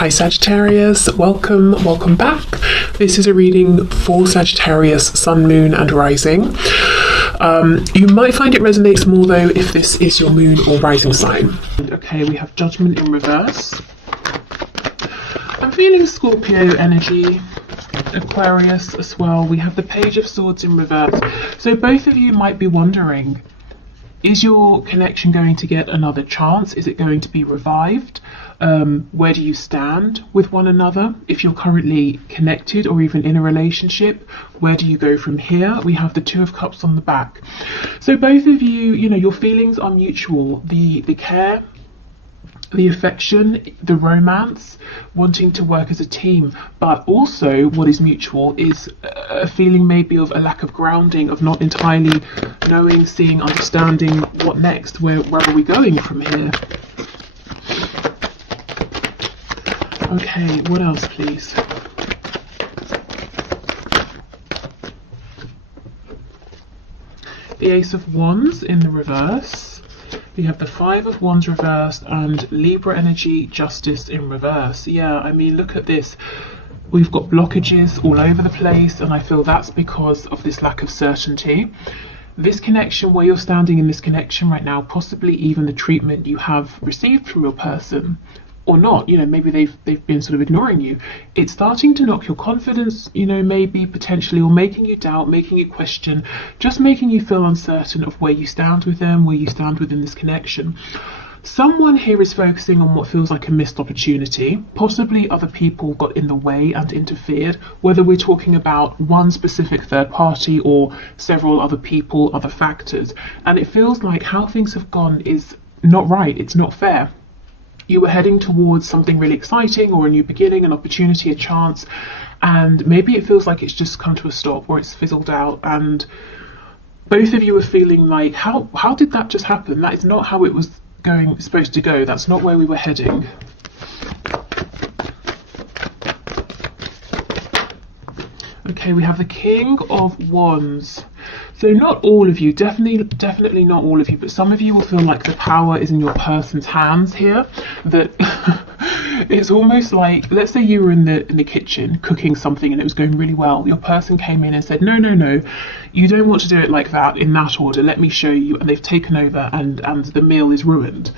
Hi Sagittarius, welcome back. This is a reading for Sagittarius, Sun, Moon and Rising. You might find it resonates more though if this is your moon or rising sign. Okay, we have Judgment in reverse. I'm feeling Scorpio energy, Aquarius as well. We have the Page of Swords in reverse. So both of you might be wondering, is your connection going to get another chance? Is it going to be revived? Where do you stand with one another? If you're currently connected or even in a relationship, where do you go from here? We have the Two of Cups on the back. So both of you, your feelings are mutual. The care, the affection, the romance, wanting to work as a team, but also what is mutual is a feeling maybe of a lack of grounding, of not entirely knowing, seeing, understanding what next, where are we going from here? Okay, what else please? The Ace of Wands in the reverse. We have the Five of Wands reversed and Libra energy, Justice in reverse. Yeah, I mean, look at this. We've got blockages all over the place, and I feel that's because of this lack of certainty. This connection, where you're standing in this connection right now, possibly even the treatment you have received from your person, or not, maybe they've been sort of ignoring you. It's starting to knock your confidence, maybe potentially, or making you doubt, making you question, just making you feel uncertain of where you stand with them, where you stand within this connection. Someone here is focusing on what feels like a missed opportunity. Possibly other people got in the way and interfered, whether we're talking about one specific third party or several other people, other factors. And it feels like how things have gone is not right. It's not fair. You were heading towards something really exciting, or a new beginning, an opportunity, a chance, and maybe it feels like it's just come to a stop, or it's fizzled out, and both of you are feeling like, how did that just happen? That is not how it was supposed to go. That's not where we were heading. Okay, we have the King of Wands. So not all of you, definitely not all of you, but some of you will feel like the power is in your person's hands here. That it's almost like, let's say you were in the kitchen cooking something and it was going really well. Your person came in and said, no, you don't want to do it like that, in that order. Let me show you. And they've taken over and the meal is ruined.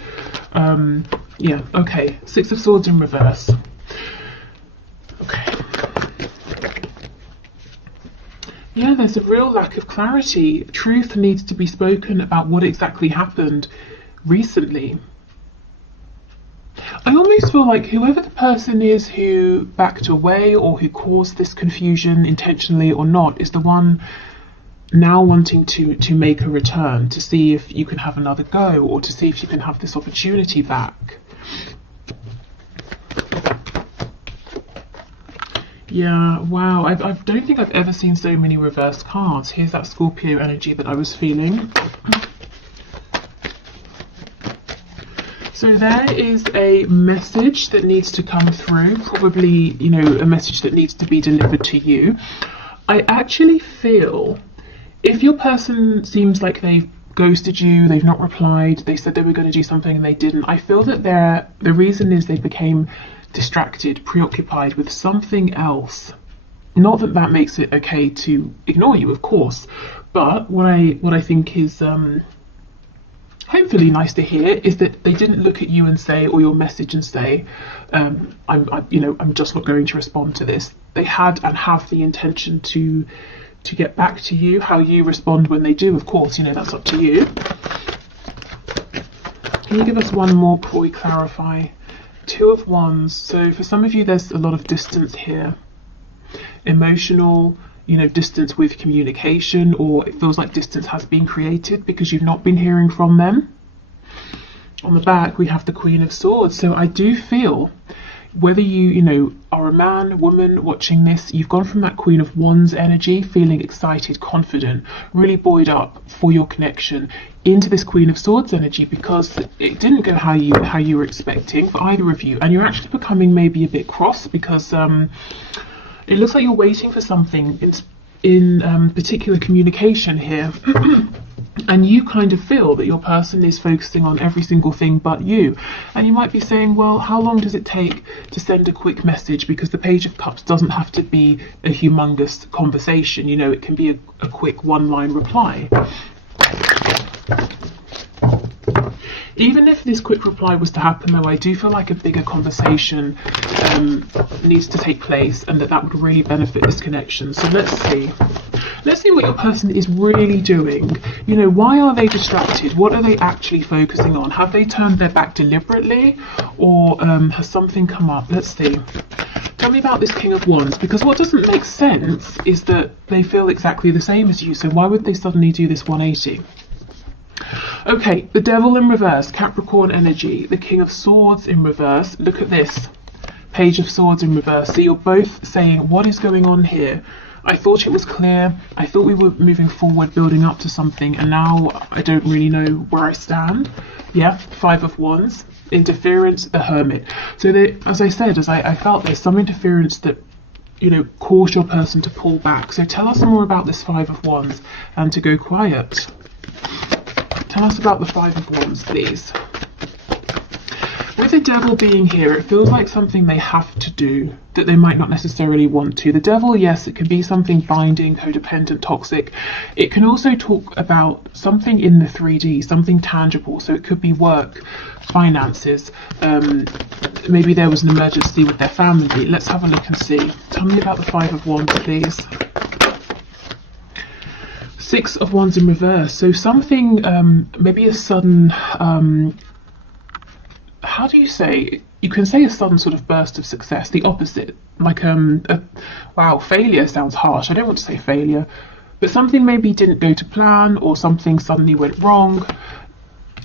Yeah, okay. Six of Swords in reverse. Okay. Yeah, there's a real lack of clarity. Truth needs to be spoken about what exactly happened recently. I almost feel like whoever the person is who backed away or who caused this confusion intentionally or not is the one now wanting to make a return, to see if you can have another go, or to see if you can have this opportunity back. Yeah, wow, I don't think I've ever seen so many reversed cards. Here's that Scorpio energy that I was feeling. So there is a message that needs to come through, probably, a message that needs to be delivered to you. I actually feel if your person seems like they've ghosted you, they've not replied, they said they were going to do something and they didn't, I feel that the reason is they became distracted, preoccupied with something else. Not that that makes it okay to ignore you, of course, but what I think is hopefully nice to hear is that they didn't look at you and say, or your message and say, I'm just not going to respond to this. They had and have the intention to get back to you. How you respond when they do, of course, that's up to you. Can you give us one more before we clarify? Two of Wands. So for some of you, there's a lot of distance here. Emotional, distance with communication, or it feels like distance has been created because you've not been hearing from them. On the back, we have the Queen of Swords. So I do feel, whether you, are a man, woman watching this, you've gone from that Queen of Wands energy, feeling excited, confident, really buoyed up for your connection, into this Queen of Swords energy because it didn't go how you were expecting for either of you, and you're actually becoming maybe a bit cross because it looks like you're waiting for something in particular communication here. and you kind of feel that your person is focusing on every single thing but you. And you might be saying, well, how long does it take to send a quick message? Because the Page of Cups doesn't have to be a humongous conversation, you know, it can be a quick one-line reply. Even if this quick reply was to happen, though, I do feel like a bigger conversation needs to take place, and that would really benefit this connection. So let's see. Let's see what your person is really doing. You know, why are they distracted? What are they actually focusing on? Have they turned their back deliberately, or has something come up? Let's see. Tell me about this King of Wands, because what doesn't make sense is that they feel exactly the same as you. So why would they suddenly do this 180? Okay, the Devil in reverse, Capricorn energy, the King of Swords in reverse. Look at this, Page of Swords in reverse. So you're both saying, what is going on here? I thought it was clear. I thought we were moving forward, building up to something, and now I don't really know where I stand. Yeah, Five of Wands, interference, the Hermit. So as I said, I felt there's some interference that, you know, caused your person to pull back. So tell us more about this Five of Wands and to go quiet. Tell us about the Five of Wands, please. With the Devil being here, it feels like something they have to do that they might not necessarily want to. The Devil, yes, it can be something binding, codependent, toxic. It can also talk about something in the 3D, something tangible. So it could be work, finances, maybe there was an emergency with their family. Let's have a look and see. Tell me about the Five of Wands, please. Six of Wands in reverse. So something, maybe a sudden, how do you say? You can say a sudden sort of burst of success. The opposite, like wow, failure sounds harsh. I don't want to say failure, but something maybe didn't go to plan, or something suddenly went wrong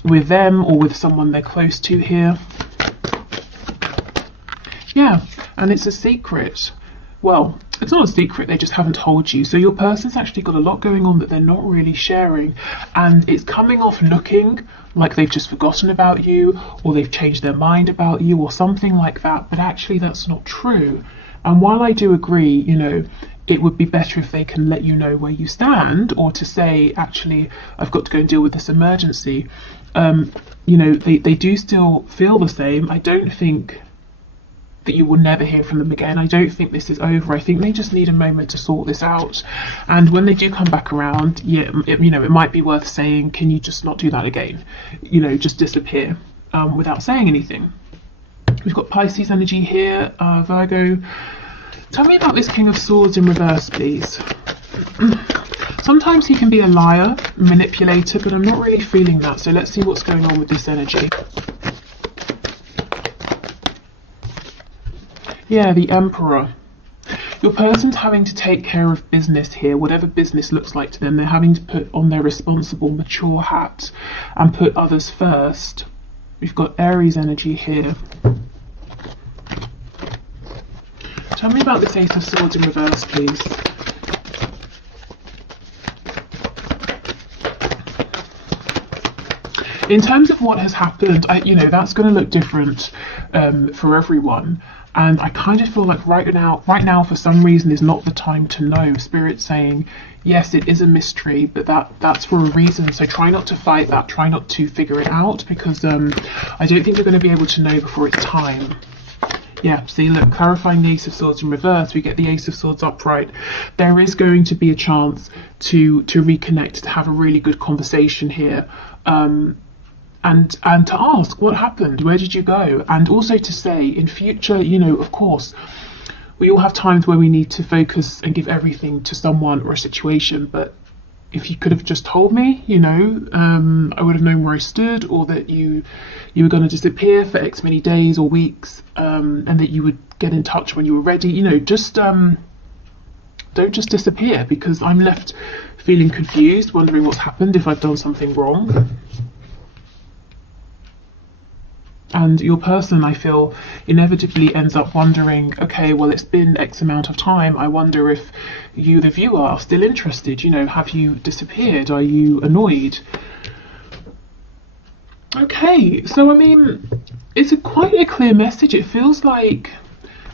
with them or with someone they're close to here. Yeah, and it's a secret. Well, it's not a secret, they just haven't told you. So your person's actually got a lot going on that they're not really sharing, and it's coming off looking like they've just forgotten about you, or they've changed their mind about you, or something like that, but actually that's not true. And while I do agree, you know, it would be better if they can let you know where you stand, or to say, actually, I've got to go and deal with this emergency. You know, they do still feel the same. I don't think that you will never hear from them again. I don't think this is over. I think they just need a moment to sort this out. And when they do come back around, yeah, you know, it might be worth saying, can you just not do that again? You know, just disappear without saying anything. We've got Pisces energy here, Virgo. Tell me about this King of Swords in reverse, please. Sometimes he can be a liar, manipulator, but I'm not really feeling that. So let's see what's going on with this energy. Yeah, the Emperor. Your person's having to take care of business here, whatever business looks like to them. They're having to put on their responsible, mature hat and put others first. We've got Aries energy here. Tell me about this Ace of Swords in reverse, please. In terms of what has happened, you know, that's going to look different for everyone. And I kind of feel like right now, for some reason, is not the time to know. Spirit's saying, yes, it is a mystery, but that's for a reason. So try not to fight that. Try not to figure it out, because I don't think you're going to be able to know before it's time. Yeah, see, look, clarifying the Ace of Swords in reverse, we get the Ace of Swords upright. There is going to be a chance to reconnect, to have a really good conversation here. And to ask what happened, where did you go, and also to say in future, you know, of course we all have times where we need to focus and give everything to someone or a situation, but if you could have just told me, you know, I would have known where I stood, or that you were going to disappear for X many days or weeks, and that you would get in touch when you were ready. You know, just don't just disappear, because I'm left feeling confused, wondering what's happened, if I've done something wrong. And your person, I feel, inevitably ends up wondering, okay, well, it's been X amount of time. I wonder if you, the viewer, are still interested. You know, have you disappeared? Are you annoyed? Okay, so I mean, it's quite a clear message. It feels like,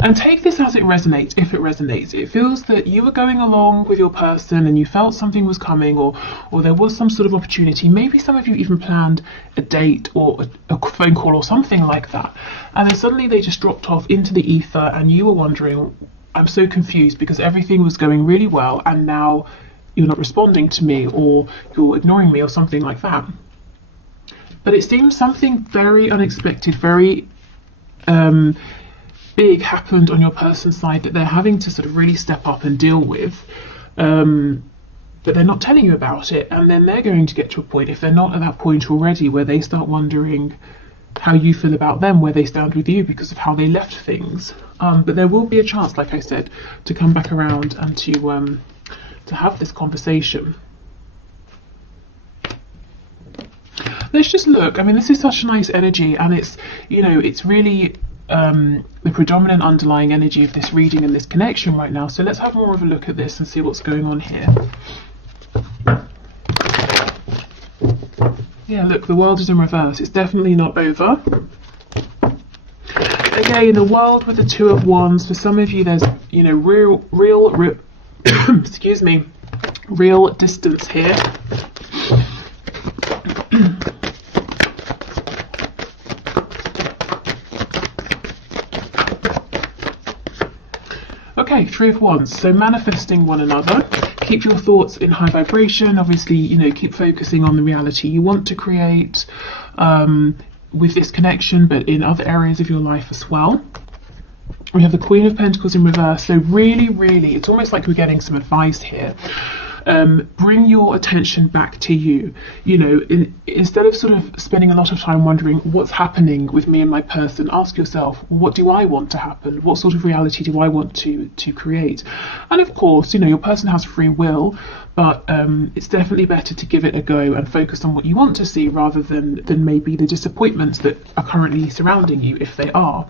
And take this as it resonates, if it resonates. It feels that you were going along with your person and you felt something was coming, or there was some sort of opportunity. Maybe some of you even planned a date or a phone call or something like that. And then suddenly they just dropped off into the ether and you were wondering, I'm so confused because everything was going really well and now you're not responding to me, or you're ignoring me, or something like that. But it seems something very unexpected, very big happened on your person's side that they're having to sort of really step up and deal with, but they're not telling you about it. And then they're going to get to a point, if they're not at that point already, where they start wondering how you feel about them, where they stand with you because of how they left things. But there will be a chance, like I said, to come back around and to have this conversation. Let's just look. I mean, this is such a nice energy, and it's, you know, it's really the predominant underlying energy of this reading and this connection right now. So let's have more of a look at this and see what's going on here. Yeah, look, the world is in reverse. It's definitely not over. Again, the world with the Two of Wands. For some of you, there's, you know, real excuse me, real distance here. Okay, Three of Wands. So manifesting one another. Keep your thoughts in high vibration. Obviously, you know, keep focusing on the reality you want to create with this connection, but in other areas of your life as well. We have the Queen of Pentacles in reverse. So really, really, it's almost like we're getting some advice here. Bring your attention back to you. You know, instead of sort of spending a lot of time wondering what's happening with me and my person, ask yourself, what do I want to happen? What sort of reality do I want to create? And of course, you know, your person has free will, but it's definitely better to give it a go and focus on what you want to see rather than maybe the disappointments that are currently surrounding you, if they are.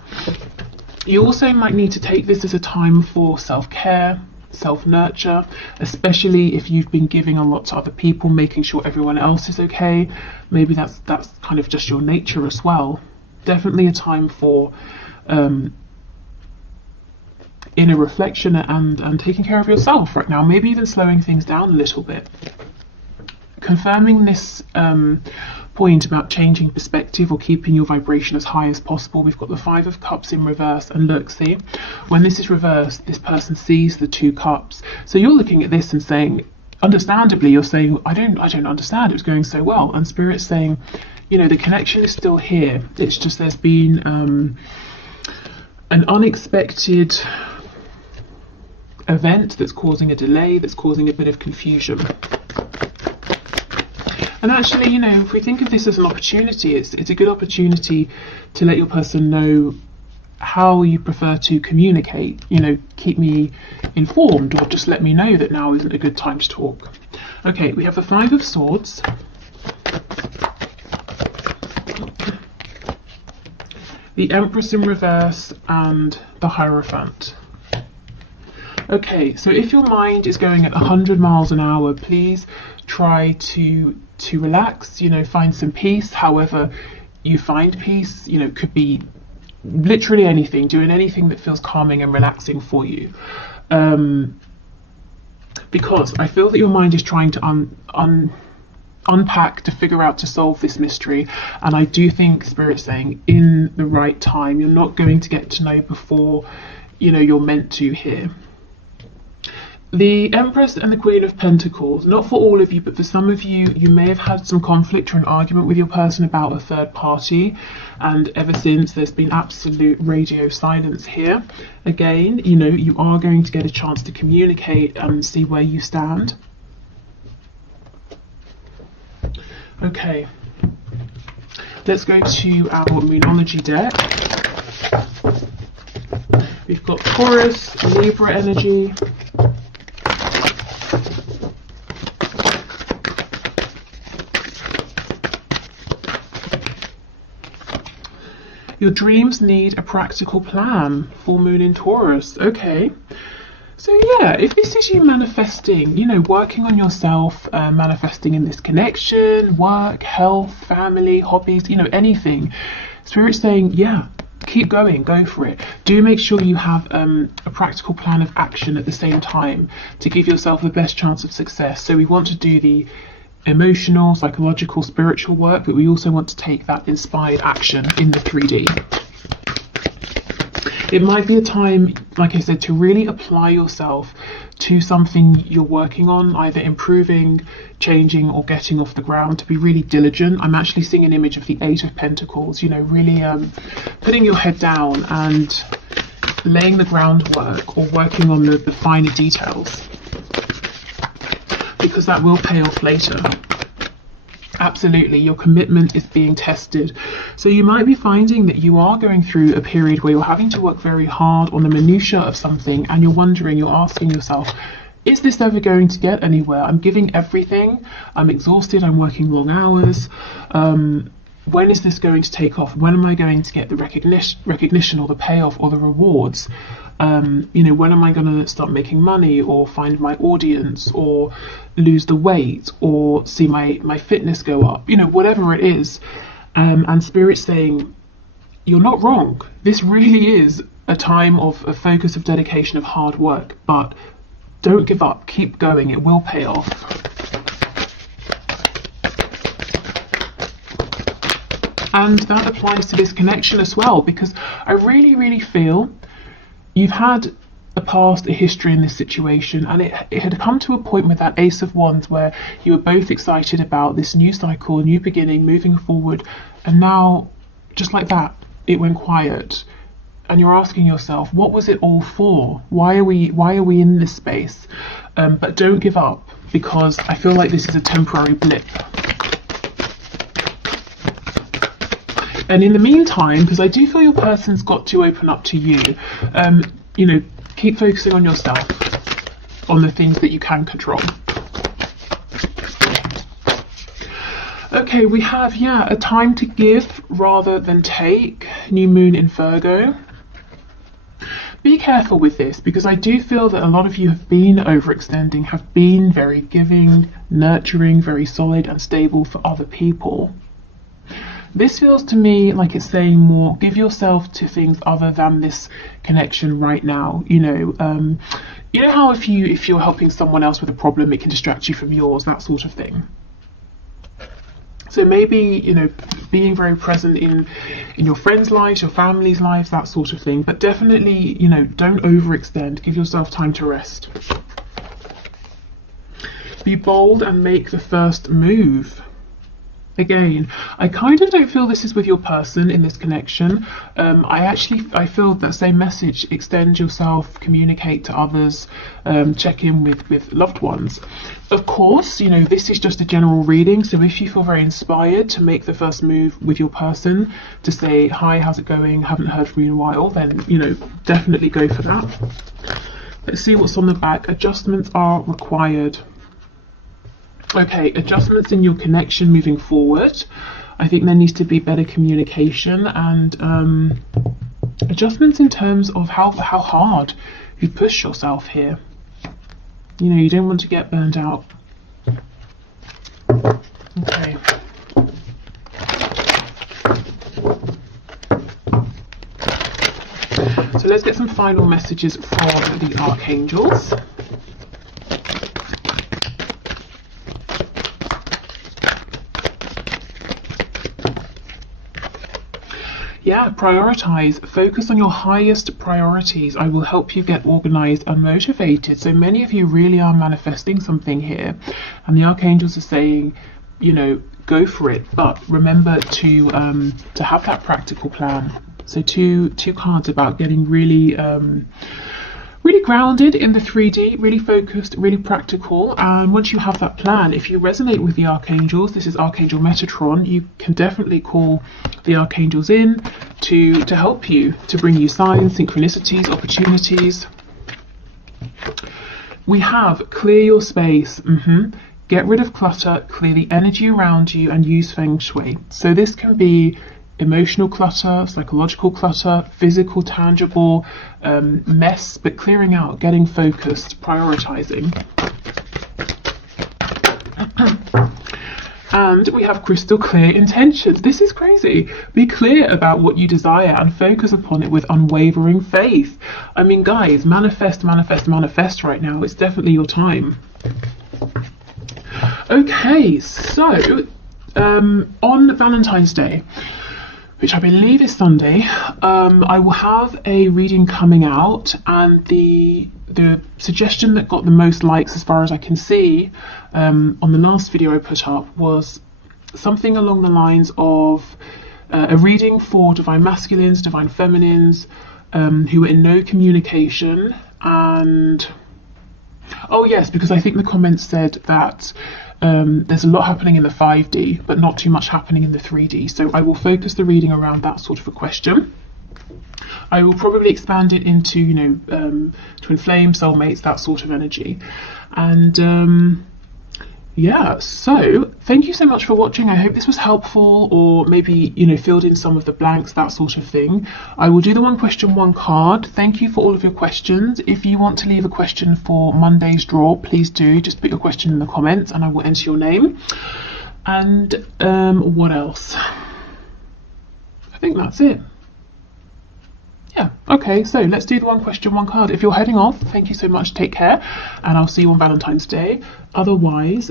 You also might need to take this as a time for self-care, self-nurture, especially if you've been giving a lot to other people, making sure everyone else is okay. Maybe that's kind of just your nature as well. Definitely a time for inner reflection and taking care of yourself right now. Maybe even slowing things down a little bit. Confirming this point about changing perspective or keeping your vibration as high as possible. We've got the Five of Cups in reverse, and look, see, when this is reversed, this person sees the Two Cups. So you're looking at this and saying, understandably, you're saying, I don't understand, it was going so well. And Spirit's saying, you know, the connection is still here. It's just there's been an unexpected event that's causing a delay, that's causing a bit of confusion. And actually, you know, if we think of this as an opportunity, it's a good opportunity to let your person know how you prefer to communicate. You know, keep me informed, or just let me know that now isn't a good time to talk. Okay, we have the Five of Swords. The Empress in reverse and the Hierophant. Okay, so if your mind is going at 100 miles an hour, please try to relax, you know, find some peace. However you find peace, you know, could be literally anything, doing anything that feels calming and relaxing for you. Because I feel that your mind is trying to unpack, to figure out, to solve this mystery. And I do think Spirit's saying in the right time. You're not going to get to know before, you know, you're meant to here. The Empress and the Queen of Pentacles, not for all of you, but for some of you, you may have had some conflict or an argument with your person about a third party, and ever since there's been absolute radio silence here. Again, you know, you are going to get a chance to communicate and see where you stand. Okay, let's go to our Moonology deck. We've got Taurus, Libra energy. Your dreams need a practical plan. Full moon in Taurus. Okay. So yeah, if this is you manifesting, you know, working on yourself, manifesting in this connection, work, health, family, hobbies, you know, anything, Spirit's saying, yeah, keep going, go for it. Do make sure you have a practical plan of action at the same time to give yourself the best chance of success. So we want to do the emotional, psychological, spiritual work, but we also want to take that inspired action in the 3D. It might be a time, like I said, to really apply yourself to something you're working on, either improving, changing, or getting off the ground, to be really diligent. I'm actually seeing an image of the 8 of Pentacles, you know, really putting your head down and laying the groundwork or working on the finer details, because that will pay off later. Absolutely, your commitment is being tested. So you might be finding that you are going through a period where you're having to work very hard on the minutiae of something, and you're wondering, you're asking yourself, is this ever going to get anywhere? I'm giving everything, I'm exhausted, I'm working long hours. When is this going to take off? When am I going to get the recognition or the payoff or the rewards? You know, when am I going to start making money, or find my audience, or lose the weight, or see my fitness go up? You know, whatever it is. And Spirit's saying, you're not wrong. This really is a time of a focus, of dedication, of hard work. But don't give up. Keep going. It will pay off. And that applies to this connection as well, because I really, really feel you've had a past, a history in this situation, and it had come to a point with that Ace of Wands where you were both excited about this new cycle, a new beginning, moving forward, and now, just like that, it went quiet. And you're asking yourself, what was it all for? Why are we in this space? But don't give up, because I feel like this is a temporary blip. And in the meantime, because I do feel your person's got to open up to you, you know, keep focusing on yourself, on the things that you can control. Okay, we have, a time to give rather than take. New moon in Virgo. Be careful with this, because I do feel that a lot of you have been overextending, have been very giving, nurturing, very solid and stable for other people. This feels to me like it's saying more, give yourself to things other than this connection right now. You know how if you're helping someone else with a problem, it can distract you from yours, that sort of thing. So maybe, you know, being very present in your friends' lives, your family's lives, that sort of thing. But definitely, you know, don't overextend. Give yourself time to rest. Be bold and make the first move. Again, I kind of don't feel this is with your person in this connection. I feel that same message. Extend yourself, communicate to others, check in with loved ones. Of course, you know, this is just a general reading, so if you feel very inspired to make the first move with your person, to say, hi, how's it going, haven't heard from you in a while, then, you know, definitely go for that. Let's see what's on the back. Adjustments are required. Okay, adjustments in your connection moving forward. I think there needs to be better communication, and adjustments in terms of how hard you push yourself here. You know, you don't want to get burned out. Okay. So let's get some final messages from the archangels. Prioritize, focus on your highest priorities. I will help you get organized and motivated. So many of you really are manifesting something here, and the archangels are saying, you know, go for it, but remember to have that practical plan. So two cards about getting really really grounded in the 3D, really focused, really practical. And once you have that plan, if you resonate with the archangels, this is Archangel Metatron, you can definitely call the archangels in to help you, to bring you signs, synchronicities, opportunities. We have clear your space. Get rid of clutter, clear the energy around you, and use feng shui. So this can be emotional clutter, psychological clutter, physical, tangible mess, but clearing out, getting focused, prioritizing. And we have crystal clear intentions. This is crazy. Be clear about what you desire and focus upon it with unwavering faith. I mean, guys, manifest, manifest, manifest right now. It's definitely your time. Okay, so on Valentine's Day, which I believe is Sunday, I will have a reading coming out, and the suggestion that got the most likes as far as I can see on the last video I put up was something along the lines of a reading for divine masculines, divine feminines, who are in no communication. And oh yes, because I think the comments said that there's a lot happening in the 5D, but not too much happening in the 3D. So I will focus the reading around that sort of a question. I will probably expand it into, you know, twin flame, soulmates, that sort of energy. And yeah, so thank you so much for watching. I hope this was helpful, or maybe, you know, filled in some of the blanks, that sort of thing. I will do the one question, one card. Thank you for all of your questions. If you want to leave a question for Monday's draw, please do. Just put your question in the comments and I will enter your name. And what else? I think that's it. Yeah, okay, so let's do the one question, one card. If you're heading off, thank you so much, take care, and I'll see you on Valentine's Day. Otherwise,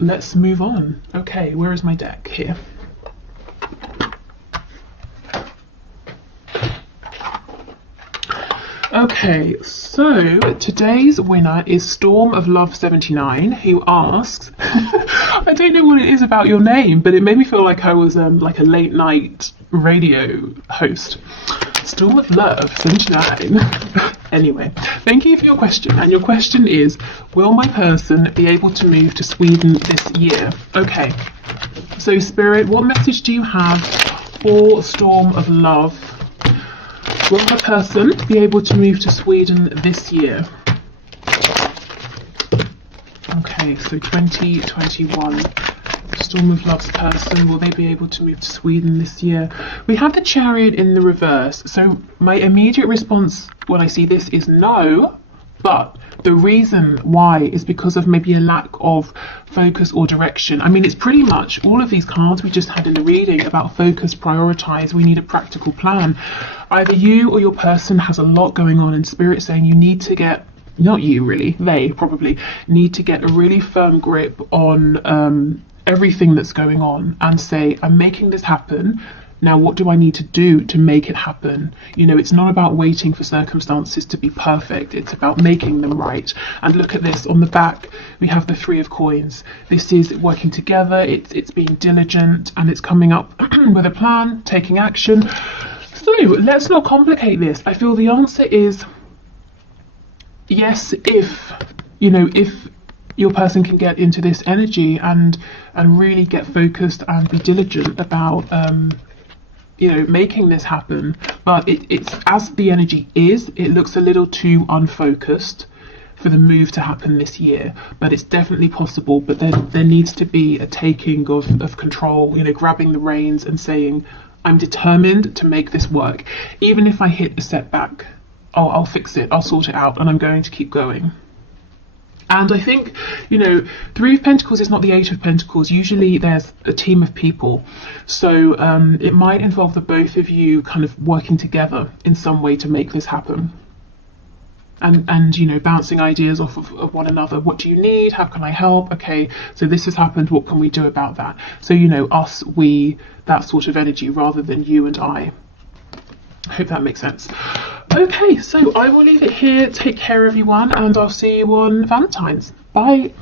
let's move on. Okay, where is my deck? Here. Okay, so today's winner is Storm of Love 79, who asks, I don't know what it is about your name, but it made me feel like I was like a late night radio host. Storm of Love 79. Anyway, thank you for your question, and your question is, will my person be able to move to Sweden this year? Okay, so Spirit, what message do you have for Storm of Love? Will my person be able to move to Sweden this year? Okay, so 2021. Storm of Love's person, will they be able to move to Sweden this year? We have the Chariot in the reverse, so my immediate response when I see this is no, but the reason why is because of maybe a lack of focus or direction. I mean, it's pretty much all of these cards we just had in the reading about focus, prioritize. We need a practical plan. Either you or your person has a lot going on, in Spirit saying you need to get, not you really, they probably need to get a really firm grip on everything that's going on and say, I'm making this happen. Now, what do I need to do to make it happen? You know, it's not about waiting for circumstances to be perfect. It's about making them right. And look at this on the back. We have the 3 of coins. This is working together. It's being diligent, and it's coming up with a plan, taking action. So let's not complicate this. I feel the answer is yes, if, you know, if your person can get into this energy and really get focused and be diligent about you know, making this happen. But it's as the energy is, it looks a little too unfocused for the move to happen this year, but it's definitely possible. But then there needs to be a taking of control, you know, grabbing the reins and saying, I'm determined to make this work. Even if I hit a setback, I'll fix it, I'll sort it out, and I'm going to keep going. And I think, you know, 3 of Pentacles is not the 8 of Pentacles. Usually there's a team of people. So it might involve the both of you kind of working together in some way to make this happen. And you know, bouncing ideas off of one another. What do you need? How can I help? Okay, so this has happened. What can we do about that? So, you know, us, we, that sort of energy rather than you and I. I hope that makes sense. Okay, so I will leave it here. Take care, everyone, and I'll see you on Valentine's. Bye.